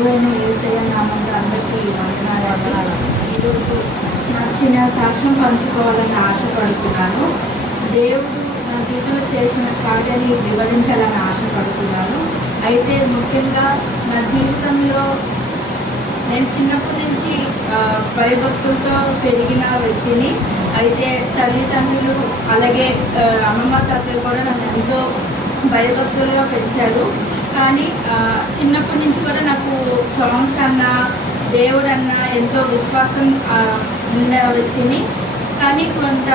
ప్రభువైన యేసయ్య నామంలో అందరికీ వందనాలు. ఈరోజు నచ్చిన సాక్ష్యం పంచుకోవాలని ఆశపడుతున్నాను. దేవుడు నా జీవితంలో చేసిన కార్యాన్ని వివరించాలని ఆశపడుతున్నాను. అయితే ముఖ్యంగా నా జీవితంలో నేను చిన్నప్పటి నుంచి భయభక్తులతో పెరిగిన వ్యక్తిని. అయితే తల్లిదండ్రులు అలాగే అమ్మమ్మ తాతయ్య కూడా నన్ను ఎంతో భయభక్తులుగా పెంచారు. కానీ చిన్నప్పటి నుంచి కూడా నాకు సాంగ్స్ అన్న దేవుడు అన్న ఎంతో విశ్వాసం ఉన్న వ్యక్తిని. కానీ కొంత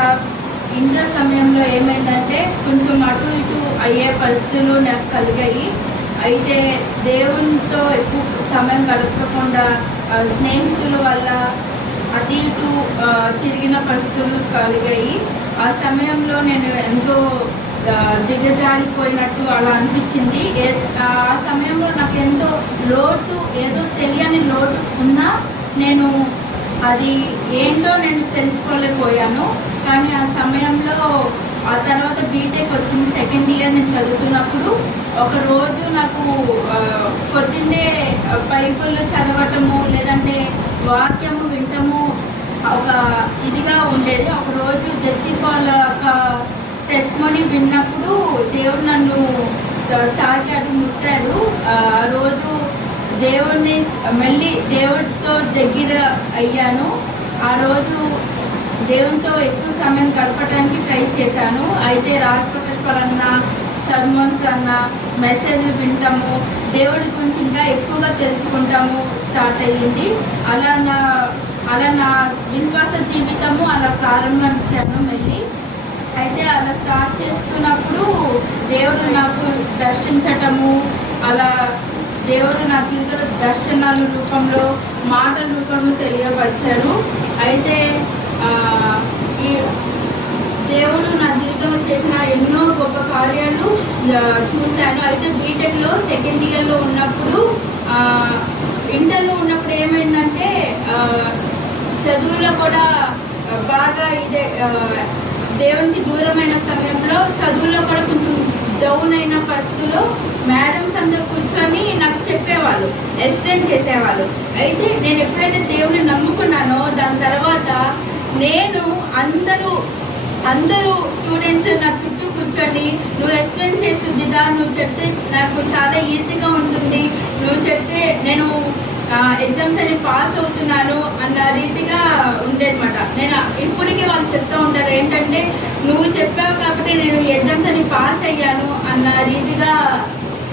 ఇంటర్ సమయంలో ఏమైందంటే కొంచెం అటు ఇటు అయ్యే పరిస్థితులు నాకు కలిగాయి. అయితే దేవునితో ఎక్కువ సమయం గడపకుండా స్నేహితుల వల్ల అటు ఇటు తిరిగిన పరిస్థితులు కలిగాయి. ఆ సమయంలో నేను ఎంతో దిగజారిపోయినట్టు అలా అనిపించింది. ఆ సమయంలో నాకు ఎంతో లోటు, ఏదో తెలియని లోటు ఉన్నా నేను అది ఏంటో నేను తెలుసుకోలేకపోయాను. కానీ ఆ సమయంలో ఆ తర్వాత బీటెక్ వచ్చింది, సెకండ్ ఇయర్ నేను చదువుతున్నప్పుడు ఒకరోజు నాకు పొద్దున్నే బైబిల్ చదవటము లేదంటే వాక్యము వింటము ఒక ఇదిగా ఉండేది. ఒకరోజు జెస్సీ పాల్ ఒక టెస్టిమనీ విన్నప్పుడు దేవుడు నన్ను తాకాడు, ముట్టాడు. ఆ రోజు దేవుడిని మళ్ళీ దేవుడితో దగ్గర అయ్యాను. ఆ రోజు దేవునితో ఎక్కువ సమయం గడపడానికి ట్రై చేశాను. అయితే రాజ్ ప్రొఫెసర్ అన్న సర్మన్స్ అన్న మెసేజ్లు వింటాము, దేవుడి గురించి ఇంకా ఎక్కువగా తెలుసుకుంటాము స్టార్ట్ అయ్యింది. అలా నా విశ్వాస జీవితము అలా ప్రారంభించాను మళ్ళీ. అయితే అలా స్టార్ట్ చేస్తున్నప్పుడు దేవుడు నాకు దర్శించటము, అలా దేవుడు నా జీవితంలో దర్శనాల రూపంలో మాటల రూపంలో తెలియపరిచారు. అయితే ఈ దేవుడు నా జీవితంలో చేసిన ఎన్నో గొప్ప కార్యాలు చూశాను. అయితే బీటెక్లో సెకండ్ ఇయర్లో ఉన్నప్పుడు ఇంటర్లో ఉన్నప్పుడు ఏమైందంటే చదువులో కూడా బాగా ఇదే దేవునికి దూరమైన సమయంలో చదువులో కూడా కొంచెం డౌన్ అయిన పరిస్థితుల్లో మేడమ్స్ అందరూ కూర్చొని నాకు చెప్పేవాళ్ళు, ఎక్స్ప్లెయిన్ చేసేవాళ్ళు. అయితే నేను ఎప్పుడైతే దేవుని నమ్ముకున్నానో దాని తర్వాత నేను అందరూ స్టూడెంట్స్ నా చుట్టూ కూర్చొని నువ్వు ఎక్స్ప్లెయిన్ చేస్తుందిదా, నువ్వు చెప్తే నాకు చాలా ఈజీగా ఉంటుంది, నువ్వు చెప్తే నేను ఎగ్జామ్స్ అని పాస్ అవుతున్నాను అన్న రీతిగా ఉండేదన్నమాట. నేను ఇప్పటికీ వాళ్ళు చెప్తూ ఉంటారు ఏంటంటే నువ్వు చెప్పావు కాబట్టి నేను ఎగ్జామ్స్ అని పాస్ అయ్యాను అన్న రీతిగా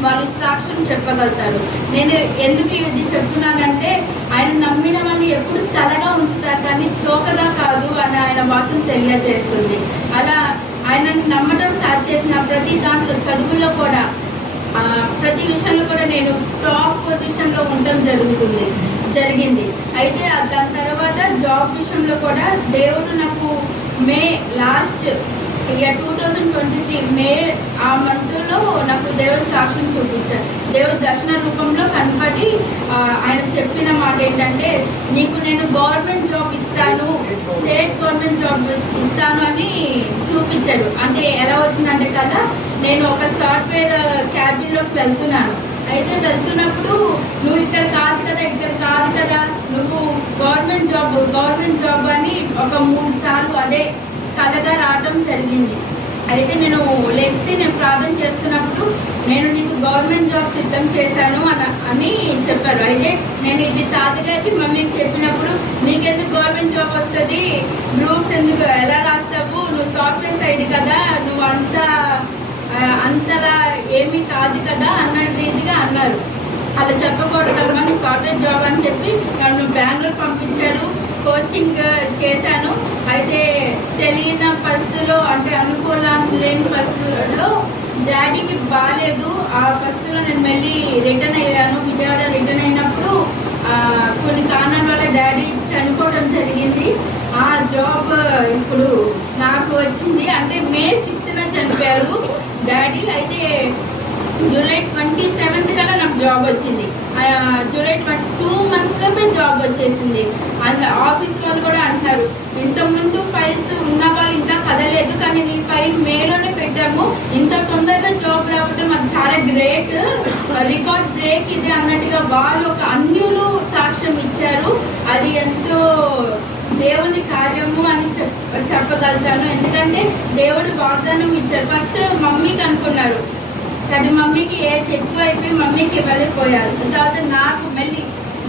వాళ్ళు సాక్ష్యం చెప్పగలుగుతారు. నేను ఎందుకు ఇది చెప్తున్నానంటే ఆయన నమ్మిన వాళ్ళని ఎప్పుడు తలగా ఉంచుతారు కానీ తోకగా కాదు అని ఆయన వాక్యం తెలియజేస్తుంది. అలా ఆయనని నమ్మడం స్టార్ట్ చేసిన ప్రతి దాంట్లో చదువుల్లో కూడా ప్రతి విషయంలో కూడా నేను టాప్ పొజిషన్లో ఉండడం జరిగింది. అయితే దాని తర్వాత జాబ్ విషయంలో కూడా దేవుడు నాకు లాస్ట్ ఇయర్ 2023 మే ఆ మంత్లో నాకు దేవుడు సాక్ష్యం చూపించారు. దేవుడు దర్శన రూపంలో కనపడి ఆయన చెప్పిన మాట ఏంటంటే నీకు నేను గవర్నమెంట్ జాబ్ ఇస్తాను, స్టేట్ గవర్నమెంట్ జాబ్ ఇస్తాను అని చూపించాడు. అంటే ఎలా వచ్చిందంటే కదా నేను ఒక సాఫ్ట్వేర్ క్యాబిన్లోకి వెళ్తున్నాను. అయితే వెళ్తున్నప్పుడు నువ్వు ఇక్కడ కాదు కదా నువ్వు గవర్నమెంట్ జాబ్ అని ఒక 3 సార్లు అదే కలగా రావడం జరిగింది. అయితే నేను ప్రార్థన చేస్తున్నప్పుడు నేను నీకు గవర్నమెంట్ జాబ్ సిద్ధం చేశాను అని చెప్పారు. అయితే నేను ఇది తాతగారికి మమ్మీకి చెప్పినప్పుడు నీకెందుకు గవర్నమెంట్ జాబ్ వస్తుంది, గ్రూప్స్ ఎందుకు ఎలా రాస్తావు, నువ్వు సాఫ్ట్వేర్ సైడ్ కదా, నువ్వు అంతలా ఏమీ కాదు కదా అన్న రీతిగా అన్నారు. అలా చెప్పకూడదమ్మా, నీ సాఫ్ట్వేర్ జాబ్ అని చెప్పి నన్ను బెంగళూరు పంపించారు. కోచింగ్ చేశాను. అయితే తెలియని పరిస్థితుల్లో అంటే అనుకూలం లేని పరిస్థితుల్లో డాడీకి బాగాలేదు. ఆ పరిస్థితుల్లో నేను మళ్ళీ రిటర్న్ అయ్యాను. విజయవాడ రిటర్న్ అయినప్పుడు కొన్ని కారణాల వల్ల డాడీ చనిపోవడం జరిగింది. ఆ జాబ్ ఇప్పుడు నాకు వచ్చింది. అంటే మే 6th చనిపోయారు డాడీ. అయితే జూలై 27th కల్లా నాకు జాబ్ వచ్చింది. జూలై 2 monthsలోపే జాబ్ వచ్చేసింది. ఆఫీస్ వాళ్ళు కూడా అంటారు ఇంతకుముందు ఫైల్స్ ఉన్న వాళ్ళు ఇంకా కదలేదు కానీ నీ ఫైల్ మేలోనే పెట్టాము, ఇంత తొందరగా జాబ్ రావడం అది చాలా గ్రేట్, రికార్డ్ బ్రేక్ ఇది అన్నట్టుగా వాళ్ళు ఒక అన్యులు సాక్ష్యం ఇచ్చారు. అది ఎంతో దేవుని కార్యము అని చెప్పగలుగుతాను. ఎందుకంటే దేవుడు వాగ్దానం ఇచ్చారు. ఫస్ట్ మమ్మీకి అనుకున్నారు, కానీ మమ్మీకి ఏజ్ ఎక్కువ అయిపోయి మమ్మీకి వెళ్ళిపోయారు. తర్వాత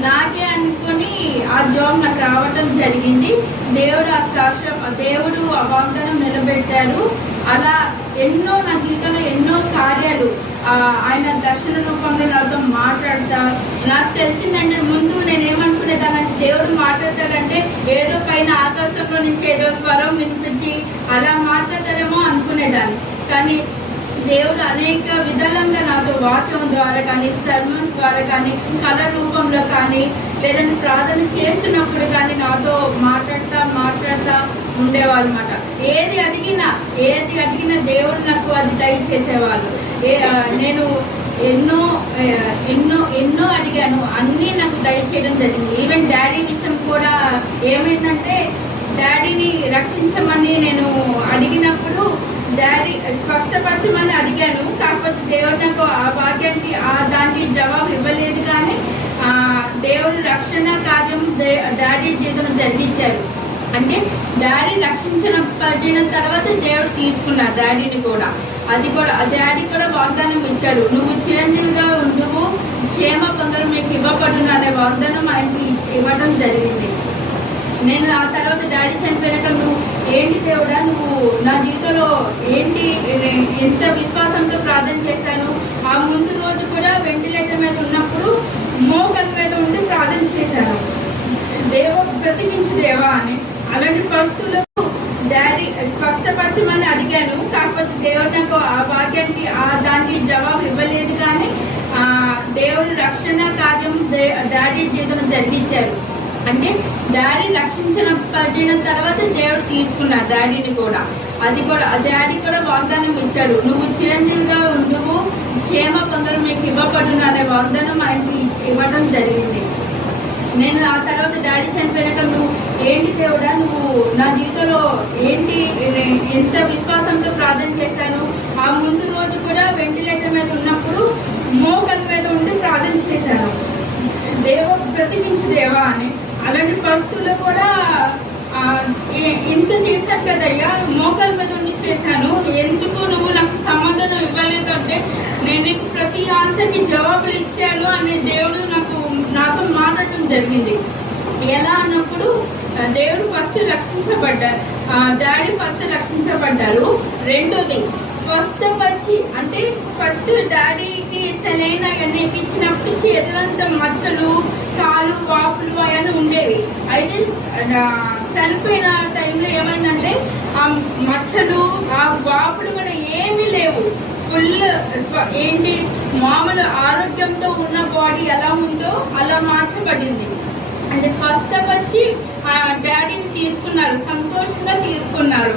నాకే అనుకుని ఆ జాబ్ నాకు రావడం జరిగింది. దేవుడు ఆ సాక్ష్యం, దేవుడు ఆ వాగ్దానం నిలబెట్టారు. అలా ఎన్నో నా జీవితంలో ఎన్నో కార్యాలు ఆయన దర్శన రూపంలో నాతో మాట్లాడతా. నాకు తెలిసిందంటే ముందు నేనేమనుకునేదానంటే దేవుడు మాట్లాడతాడంటే ఏదో పైన ఆకాశంలో నుంచి ఏదో స్వరం వినిపించి అలా మాట్లాడతారేమో అనుకునేదాన్ని. కానీ దేవుడు అనేక విధాలంగా నాతో వాక్యం ద్వారా కానీ, సర్మన్స్ ద్వారా కానీ, కళ రూపంలో కానీ, లేదంటే ప్రార్థన చేస్తున్నప్పుడు కానీ నాతో మాట్లాడుతా ఉండేవాళ్ళు అనమాట. ఏది అడిగినా దేవుడు నాకు అది దయచేసేవాళ్ళు. నేను ఎన్నో అడిగాను, అన్నీ నాకు దయచేయడం జరిగింది. ఈవెన్ డాడీ విషయం కూడా ఏమైందంటే, డాడీని రక్షించమని నేను అడిగినప్పుడు డాడీ స్వస్థపరచమని అడిగాను. కాకపోతే దేవుడు నాకు ఆ వాక్యానికి దానికి జవాబు ఇవ్వలేదు. కానీ దేవుడు రక్షణ కార్యం డాడీ జీవితంలో జరిగించారు. అంటే డాడీ రక్షించిన తర్వాత దేవుడు తీసుకున్నారు డాడీని కూడా. డాడీ కూడా వాగ్దానం ఇచ్చారు, నువ్వు చిరంజీవిగా నువ్వు క్షేమ పొందడం మీకు ఇవ్వబడును అనే వాగ్దానం ఆయనకి ఇవ్వడం జరిగింది. నేను ఆ తర్వాత డాడీ చనిపోయాక నువ్వు ఏంటి దేవుడా, నువ్వు నా జీవితంలో ఏంటి ఎంత విశ్వాసంతో ప్రార్థన చేశాను. ఆ ముందు రోజు కూడా వెంటిలేటర్ మీద ఉన్నప్పుడు మోకల మీద ఉండి ప్రార్థన చేశాను, దేవ బ్రతికించు దేవా అని. అలాంటి పరిస్థితులకు డాడీ స్వస్థపరచమని అడిగాను. కాకపోతే దేవుడు నాకు ఆ వాక్యానికి దానికి జవాబు ఇవ్వలేదు. కానీ దేవుడు రక్షణ కార్యం డాడీ జీవితంలో జరిగించారు. అంటే డాడీ రక్షించిన తర్వాత దేవుడు తీసుకున్నారు డాడీని కూడా. డాడీ కూడా వాగ్దానం ఇచ్చారు, నువ్వు చిరంజీవిగా నువ్వు క్షేమ పొందడం మీకు ఇవ్వబడును అనే వాగ్దానం ఆయనకి ఇవ్వడం జరిగింది. నేను ఆ తర్వాత డాడీ చనిపోయాక నువ్వు ఏంటి దేవుడా, నువ్వు నా జీవితంలో ఏంటి ఎంత విశ్వాసంతో ప్రార్థన చేశాను. ఆ ముందు రోజు కూడా వెంటిలేటర్ మీద ఉన్నప్పుడు మోకల మీద ఉండి ప్రార్థన చేశాను, దేవ బ్రతికించు దేవా అని. అలాంటి పరిస్థితుల్లో కూడా ఇంత చేశాను కదయ్యా, మోకాల మీద ఉండి చేశాను, ఎందుకు నువ్వు నాకు సమాధానం ఇవ్వలేదు అంటే, నేను నీకు ప్రతి ఆన్సర్కి జవాబులు ఇచ్చాను అనే దేవుడు నాతో మాట్లాడటం జరిగింది. ఎలా అన్నప్పుడు దేవుడు ఫస్ట్ రక్షించబడ్డారు, డాడీ ఫస్ట్ రక్షించబడ్డారు. రెండోది స్వస్థపరిచి, అంటే ఫస్ట్ డాడీకి సెలైన్ అవన్నీ ఎక్కించినప్పుడు చేతులంతా మచ్చలు, కాలు వాపులు అవన్నీ ఉండేవి. అయితే చనిపోయిన టైంలో ఏమైందంటే ఆ మచ్చలు ఆ వాపులు కూడా ఏమీ లేవు. ఫుల్ ఏంటి మామూలు ఆరోగ్యంతో ఉన్న బాడీ ఎలా ఉందో అలా మార్చబడింది. అంటే స్వస్థపరిచి డాడీని తీసుకున్నారు, సంతోషంగా తీసుకున్నారు.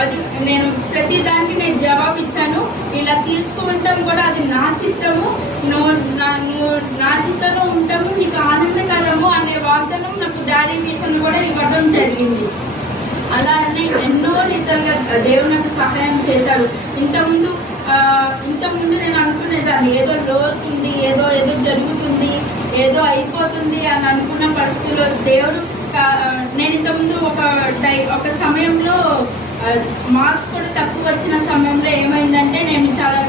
అది నేను ప్రతి దానికి నేను జవాబు ఇచ్చాను. ఇలా తీసుకుంటాం కూడా అది నా చిత్తము, నువ్వు నా చిత్తంలో ఉంటాము, నీకు ఆనందకరము అనే వాగ్దానం నాకు డాడీ విషయంలో కూడా ఇవ్వడం జరిగింది. అలానే ఎన్నో రీతంగా దేవుడు నాకు సహాయం చేశారు. ఇంతకుముందు నేను అనుకునేదాన్ని ఏదో లోతుంది, ఏదో జరుగుతుంది, ఏదో అయిపోతుంది అని అనుకున్న పరిస్థితుల్లో దేవుడు, నేను ఇంతకుముందు ఒక సమయంలో మార్క్స్ కూడా తక్కువ వచ్చిన సమయంలో ఏమైందంటే, నేను చాలా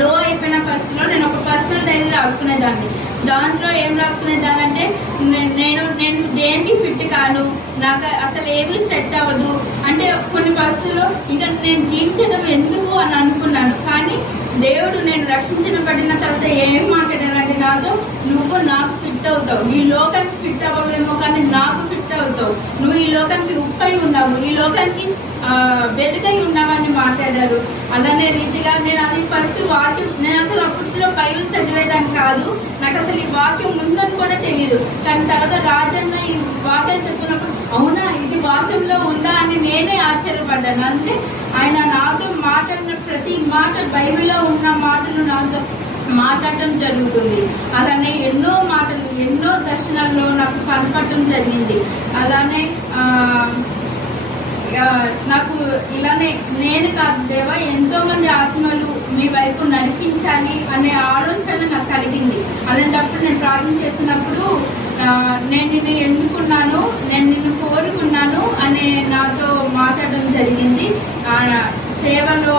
లో అయిపోయిన పరిస్థితిలో నేను ఒక పర్సనల్ డైరీ రాసుకునేదాన్ని. దాంట్లో ఏం రాసుకునేదాన్ని అంటే, నేను దేనికి ఫిట్ కాను, నాకు అసలు ఏమీ సెట్ అవ్వదు అంటే కొన్ని పరిస్థితుల్లో ఇక నేను జీవించడం ఎందుకు అని అనుకున్నాను. కానీ దేవుడు నేను రక్షించబడిన తర్వాత ఏం మాట్లాడానంటే నాతో, నువ్వు నాకు ఫిట్ అవుతావు, ఈ లోకానికి ఫిట్ అవ్వలేమో కానీ నాకు ఫిట్ అవుతావు, నువ్వు ఈ లోకానికి ఉప్పై ఉన్నావు, ఈ లోకానికి వెలుగై ఉన్నావని మాట్లాడారు. అలానే రీతిగా నేను అది ఫస్ట్ వాక్యం, నేను అసలు అప్పట్లో బైబిల్ చదివేదాన్ని కాదు, నాకు అసలు ఈ వాక్యం ఉందని కూడా తెలియదు. కానీ తర్వాత రాజన్న ఈ వాక్యం చెప్పినప్పుడు అవునా ఇది వాక్యంలో ఉందా అని నేనే ఆశ్చర్యపడ్డాను. అంటే ఆయన నాతో మాట్లాడిన ప్రతి మాట బైబిల్లో ఉన్న మాటలు నాతో మాట్లాడటం జరుగుతుంది. అలానే ఎన్నో మాటలు, ఎన్నో దర్శనాల్లో నాకు కనపడటం జరిగింది. అలానే నాకు ఇలానే నేను కాదు దేవా, ఎంతో మంది ఆత్మలు మీ వైపు నడిపించాలి అనే ఆలోచన నాకు కలిగింది. అలాంటప్పుడు నేను ప్రార్థన చేస్తున్నప్పుడు నేను నిన్ను ఎన్నుకున్నాను, నేను నిన్ను కోరుకున్నాను అనే నాతో మాట్లాడడం జరిగింది. సేవలో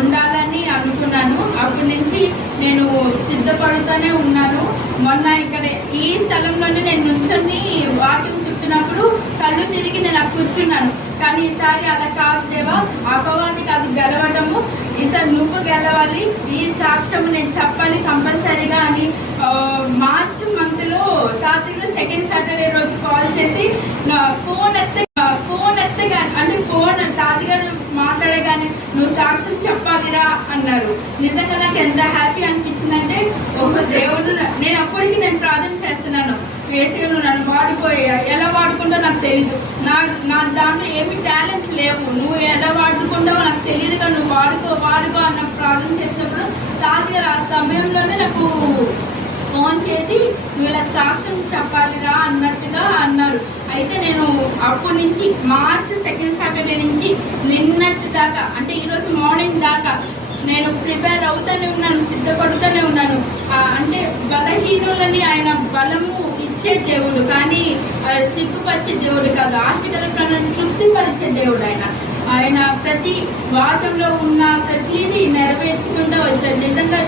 ఉండాలని అనుకున్నాను. అప్పటి నుంచి నేను సిద్ధపడుతూనే ఉన్నాను. మొన్న ఇక్కడ ఈ స్థలంలోనే నేను నుంచొని వాక్యం చెప్తున్నప్పుడు కళ్ళు తిరిగి నేను అక్కడ కూర్చున్నాను. కానీ ఈసారి అలా కాదు దేవా, అపవాదికి అది గెలవడము, ఈసారి నువ్వు గెలవాలి, ఈ సాక్ష్యం నేను చెప్పాలి కంపల్సరీగా అని మార్చ్ మంత్ లో తాతయ్యలో సెకండ్ సాటర్డే రోజు కాల్ చేసి ఫోన్ ఎత్తగా అంటే ఫోన్ తాతగారు మాట్లాడగానే నువ్వు సాక్ష్యం చెప్పాలిరా అన్నారు. నిజంగా నాకు ఎంత హ్యాపీ అనిపించిందంటే ఒక దేవుడు, నేను అప్పటికి నేను ప్రార్థన చేస్తున్నాను, వేసే నువ్వు నన్ను వాడుకోయా, ఎలా వాడుకుంటో నాకు తెలీదు, నా దాంట్లో ఏమి టాలెంట్స్ లేవు, నువ్వు ఎలా వాడుకుంటావో నాకు తెలియదుగా, నువ్వు వాడుకో అన్న ప్రార్థన చేసినప్పుడు తాతగారు ఆ సమయంలోనే నాకు ఫోన్ చేసి వీళ్ళ సాక్ష్యం చెప్పాలిరా అన్నట్టుగా అన్నారు. అయితే నేను అప్పటి నుంచి మార్చ్ సెకండ్ సాటర్డే నుంచి నిన్నటి దాకా అంటే ఈరోజు మార్నింగ్ దాకా నేను ప్రిపేర్ అవుతూనే ఉన్నాను, సిద్ధపడుతూనే ఉన్నాను. అంటే బలహీనులని ఆయన బలము ఇచ్చే దేవుడు, కానీ సిగ్గుపరిచే దేవుడు కాదు. ఆశగల ప్రాణాన్ని తృప్తిపరిచే దేవుడు ఆయన ప్రతి వాదంలో ఉన్న ప్రతిదీ నెరవేర్చుకుంటూ వచ్చాడు. నిజంగా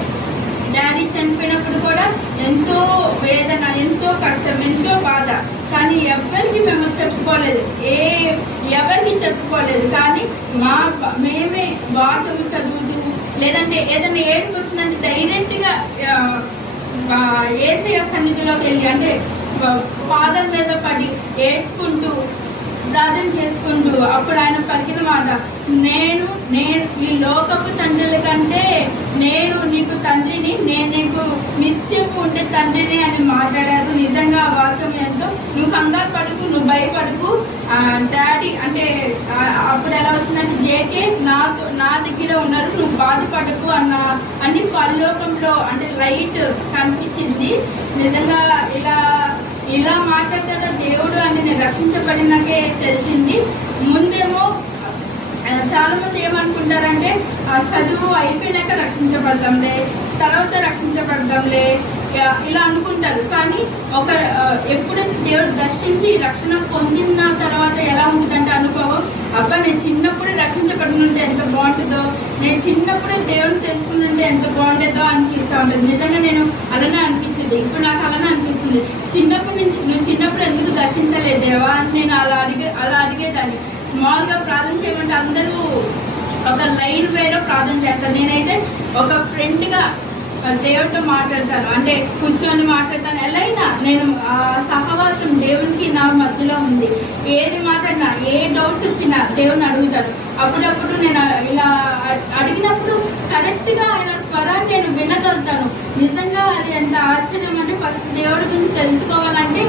డాడీ చనిపోయినప్పుడు కూడా ఎంతో వేదన, ఎంతో కష్టం, ఎంతో బాధ, కానీ ఎవరికి మేము చెప్పుకోలేదు, ఎవరికి చెప్పుకోలేదు. కానీ మేమే వాక్యం చదువుతూ లేదంటే ఏదైనా ఏడుపు వచ్చిందంటే డైరెక్ట్ గా ఏసయ్య సన్నిధిలోకి వెళ్ళి అంటే పాదం మీద పడి ఏడ్చుకుంటూ ప్రార్థన చేసుకుంటూ అప్పుడు ఆయన పలికిన మాట, నేను ఈ లోకపు తండ్రుల కంటే నేను నీకు తండ్రిని, నేను నీకు నిత్యము ఉండే తండ్రిని అని మాట్లాడారు. నిజంగా ఆ వాక్యం ఎంతో, నువ్వు కంగారు పడుకు, నువ్వు భయపడుకు, డాడీ అంటే అప్పుడు ఎలా వచ్చిందంటే జేకే నా దగ్గర ఉన్నారు, నువ్వు బాధపడకు అన్ని పరలోకంలో అంటే లైట్ కనిపించింది. నిజంగా ఇలా మాట్లాడతాడో దేవుడు అని నేను రక్షించబడినాకే తెలిసింది. ముందేమో చాలా మంది ఏమనుకుంటారంటే చదువు అయిపోయినాక రక్షించబడదాంలే, తర్వాత రక్షించబడదాంలే ఇలా అనుకుంటారు. కానీ ఎప్పుడైతే దేవుడు దర్శించి రక్షణ పొందిన తర్వాత ఎలా ఉంటుందంటే అనుభవం, అబ్బా నేను చిన్నప్పుడే రక్షించబడినుంటే ఎంత బాగుంటుందో, నేను చిన్నప్పుడే దేవుడిని తెలుసుకుంటుంటే ఎంత బాగుంటుందో అనిపిస్తూ ఉంటుంది. నిజంగా నేను అలానే అనిపించింది, ఇప్పుడు నాకు అలానే అనిపిస్తుంది. చిన్నప్పటి నుంచి నువ్వు చిన్నప్పుడు ఎందుకు దర్శించలేదేవా అని నేను అలా అడిగేదాన్ని. మామూలుగా ప్రార్థన చేయమంటే అందరూ ఒక లైన్ వేలో ప్రార్థన చేస్తారు, నేనైతే ఒక ఫ్రెండ్గా దేవుడితో మాట్లాడతాను, అంటే కూర్చొని మాట్లాడతాను. ఎలా అయినా నేను సహవాసం దేవునికి నా మధ్యలో ఉంది. ఏది మాట్లాడినా, ఏ డౌట్స్ వచ్చినా దేవుని అడుగుతాను. అప్పుడప్పుడు నేను ఇలా అడిగినప్పుడు కరెక్ట్గా ఆయన స్వరాన్ని నేను వినగలుగుతాను. నిజంగా అది ఎంత ఆశ్చర్యం అంటే, ఫస్ట్ దేవుడి గురించి తెలుసుకోవాలంటే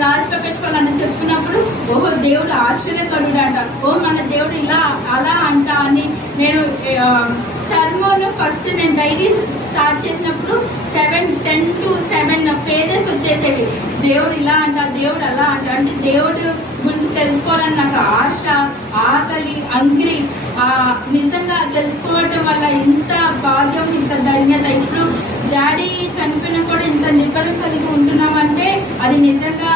రాజ్ ప్రకాష్ వాళ్ళని చెప్పినప్పుడు ఓహో దేవుడు ఆశ్చర్యకరుడు అంట, మన దేవుడు ఇలా అలా అంట అని నేను సర్మోను ఫస్ట్ నేను డైరీ స్టార్ట్ చేసినప్పుడు 10 to 7 పేజెస్ వచ్చేసేవి. దేవుడు ఇలా అంట, దేవుడు అలా అంట, అంటే దేవుడు గురించి తెలుసుకోవాలని నాకు ఆశ, ఆకలి, అంగ్రి. నిజంగా తెలుసుకోవటం వల్ల ఇంత భాగ్యం, ఇంత ధన్యత. ఇప్పుడు డాడీ చనిపోయినా కూడా ఇంత నిబ్బరం కలిగి ఉంటున్నామంటే అది నిజంగా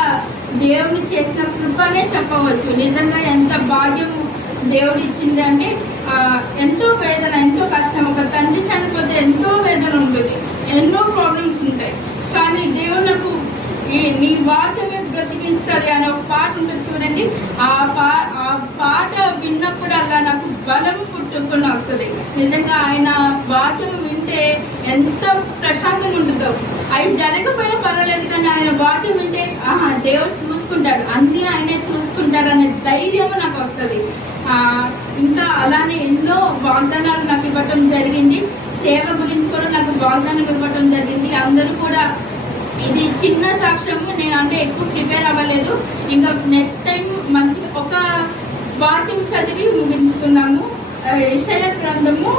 దేవుని చేసిన కృపనే చెప్పవచ్చు. నిజంగా ఎంత భాగ్యం దేవుడు ఇచ్చింది అంటే ఎంతో వేదన, ఎంతో కష్టం. ఒక తండ్రి చనిపోతే ఎంతో వేదన ఉంటుంది, ఎన్నో ప్రాబ్లమ్స్ ఉంటాయి. కానీ దేవుడు నాకు నీ వాక్యమే బ్రతికిస్తుంది అనే ఒక పాట ఉంటుంది చూడండి. ఆ పాట విన్నప్పుడు అలా నాకు బలం పుట్టుకొని వస్తుంది. నిజంగా ఆయన వాక్యం వింటే ఎంత ప్రశాంతంగా ఉంటుందో. అది జరగకపోయినా పర్వాలేదు, కానీ ఆయన వాక్యం వింటే దేవుడు చూసుకుంటాడు, అన్నీ ఆయనే చూసుకుంటాడు అనే ధైర్యము నాకు వస్తుంది. ఇంకా అలానే ఎన్నో వాగ్దానాలు నాకు ఇవ్వటం జరిగింది. సేవ గురించి కూడా నాకు వాగ్దానం ఇవ్వటం జరిగింది. అందరూ కూడా ఇది చిన్న సాక్ష్యము, నేను అంటే ఎక్కువ ప్రిపేర్ అవ్వలేదు. ఇంకా నెక్స్ట్ టైం మంచిగా ఒక వాక్యం చదివి ముగించుకున్నాము. యెషయా గ్రంథము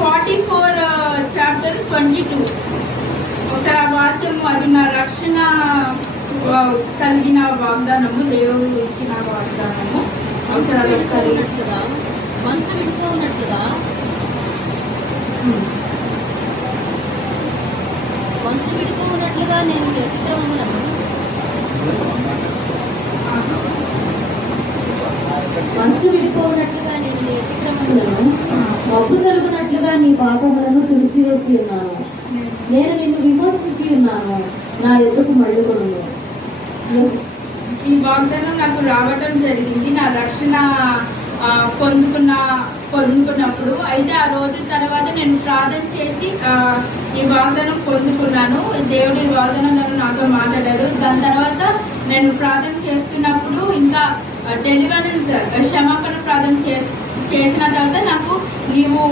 44 chapter 22. ఒకసారి ఆ వాక్యము, అది నా రక్షణ కలిగిన వాగ్దానము, దేవుడు ఇచ్చిన వాగ్దానము. చూపించారు ఒకసారి. మంచు విడిపోయినట్లుగా మంచు విడిపోయినట్లుగా నేను వ్యతిక్రమములను మంచు విడిపోయినట్లుగా నేను వ్యతిక్రమములను మబ్బు తరుగునట్లుగా నీ పాపములను తుడిచివేసి ఉన్నాను. నేను నిన్ను విమోచించి ఉన్నాను, నా ఎద్దుకు మళ్ళుకొను. ఈ వాగ్దానం నాకు రావడం జరిగింది నా రక్షణ పొందుకున్నప్పుడు. అయితే ఆ రోజు తర్వాత నేను ప్రార్థన చేసి ఈ వాగ్దానం పొందుకున్నాను. దేవుడు ఈ వాగ్దానం ద్వారా నాతో మాట్లాడారు. దాని తర్వాత నేను ప్రార్థన చేస్తున్నప్పుడు ఇంకా డెలివరెన్స్ క్షమాపణ ప్రార్థన చేసిన తర్వాత నాకు నీవు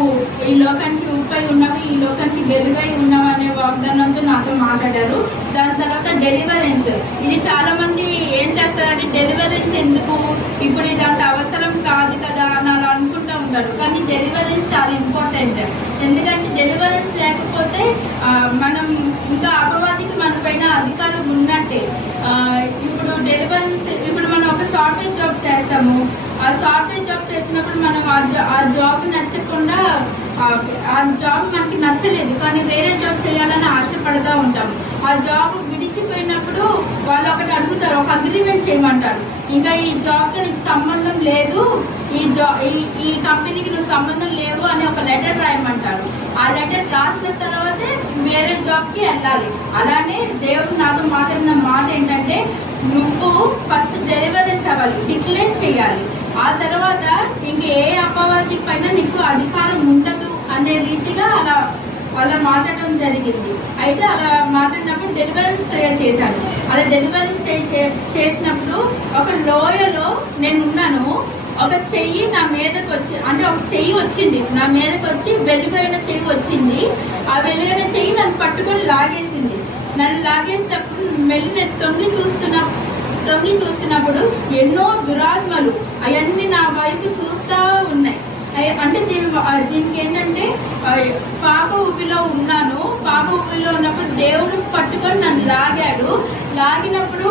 ఈ లోకానికి ఉప్పై ఉన్నావు, ఈ లోకానికి వెలుగై ఉన్నావు అనే వాగ్దానంతో నాతో మాట్లాడారు. దాని తర్వాత డెలివరెన్స్, ఇది చాలా మంది ఏం చేస్తారంటే డెలివరెన్స్ ఎందుకు, ఇప్పుడు ఇది అంత అవసరం కాదు కదా అని అలా అనుకుంటూ ఉంటారు. కానీ డెలివరెన్స్ చాలా ఇంపార్టెంట్. ఎందుకంటే డెలివరెన్స్ లేకపోతే మనం ఇంకా అపవాదికి మన పైన అధికారం ఉన్నట్టే. ఇప్పుడు డెలివరెన్స్, ఇప్పుడు మనం ఒక సాఫ్ట్వేర్ జాబ్ చేస్తాము. ఆ సాఫ్ట్వేర్ జాబ్ చేసినప్పుడు మనం ఆ జాబ్ నచ్చకుండా, ఆ జాబ్ మనకి నచ్చలేదు కానీ వేరే జాబ్ చేయాలని ఆశపడతా ఉంటాం. ఆ జాబ్ విడిచిపోయినప్పుడు వాళ్ళు ఒకటి అడుగుతారు, ఒక అగ్రిమెంట్ చేయమంటారు. ఇంకా ఈ జాబ్తో నీకు సంబంధం లేదు, ఈ కంపెనీకి నువ్వు సంబంధం లేవు అని ఒక లెటర్ రాయమంటారు. ఆ లెటర్ రాసిన తర్వాతే వేరే జాబ్కి వెళ్ళాలి. అలానే దేవుడు నాతో మాట్లాడిన మాట ఏంటంటే, నువ్వు ఫస్ట్ డెలివరెన్స్ అవ్వాలి, డిక్లేర్ చేయాలి. ఆ తర్వాత ఇంక ఏ అపవాది పైన నీకు అధికారం ఉండదు అనే రీతిగా అలా మాట్లాడడం జరిగింది. అయితే అలా మాట్లాడినప్పుడు డెలివరెన్స్ ప్రేయర్ చేశాను. అలా డెలివరెన్స్ చేసినప్పుడు ఒక లోయలో నేను ఉన్నాను. ఒక చెయ్యి నా మీదకి వచ్చి, అంటే ఒక చెయ్యి వచ్చింది నా మీదకి వచ్చి, వెలుగైన చెయ్యి వచ్చింది. ఆ వెలుగైన చెయ్యి నన్ను పట్టుకొని లాగేసింది. నన్ను లాగేసినప్పుడు మెల్లి నేను తొంగి చూస్తున్నప్పుడు ఎన్నో దురాత్మలు అవన్నీ నా వైపు చూస్తూ ఉన్నాయి. అంటే దీనికి ఏంటంటే పాప ఊపిలో ఉన్నాను. పాప ఊపిలో ఉన్నప్పుడు దేవుడు పట్టుకొని నన్ను లాగినప్పుడు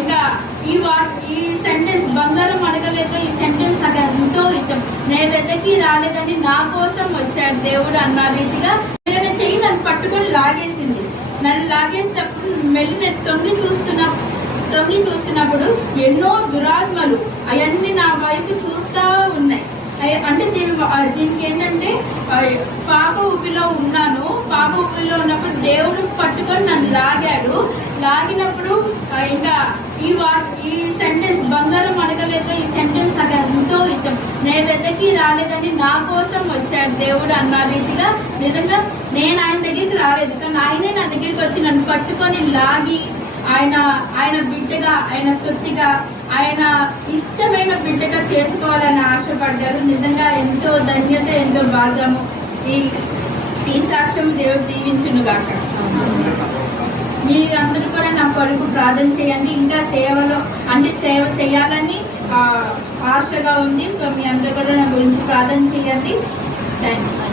ఇంకా ఈ సెంటెన్స్, బంగారం అడగలేదు, ఈ సెంటెన్స్ నాకు ఎంతో ఇష్టం. నేను వెదకి రాలేదని నా కోసం వచ్చాడు దేవుడు అన్న రీతిగా చెయ్యి నన్ను పట్టుకొని లాగేసింది. నన్ను లాగేసినప్పుడు మెల్లి నేను తొంగి చూస్తున్నప్పుడు ఎన్నో దురాత్మలు అవన్నీ నా వైపు చూస్తూ ఉన్నాయి. అంటే దీనికి ఏంటంటే పాప ఊపిలో ఉన్నాను. పాప ఊపిలో ఉన్నప్పుడు దేవుడు పట్టుకొని నన్ను లాగినప్పుడు ఇంకా ఈ సెంటెన్స్, బంగారం అడగలేదు, ఈ సెంటెన్స్ నాకు ఎంతో ఇష్టం. నేను వెదకి రాలేదని నా కోసం వచ్చాడు దేవుడు అన్న రీతిగా. నిజంగా నేను ఆయన దగ్గరికి రాలేదు కానీ ఆయనే నా దగ్గరికి వచ్చి నన్ను పట్టుకొని లాగి ఆయన బిడ్డగా, ఆయన సొత్తిగా, ఆయన ఇష్టమైన బిడ్డగా చేసుకోవాలని ఆశపడ్డారు. నిజంగా ఎంతో ధన్యత, ఎంతో భాగ్యము. ఈ సాక్ష్యం దేవుడు దీవించును గాక. మీరందరూ కూడా నా కొరకు ప్రార్థన చేయండి. ఇంకా సేవ చేయాలని ఆశగా ఉంది. సో మీ అందరూ కూడా నా గురించి ప్రార్థన చేయండి. Thank you.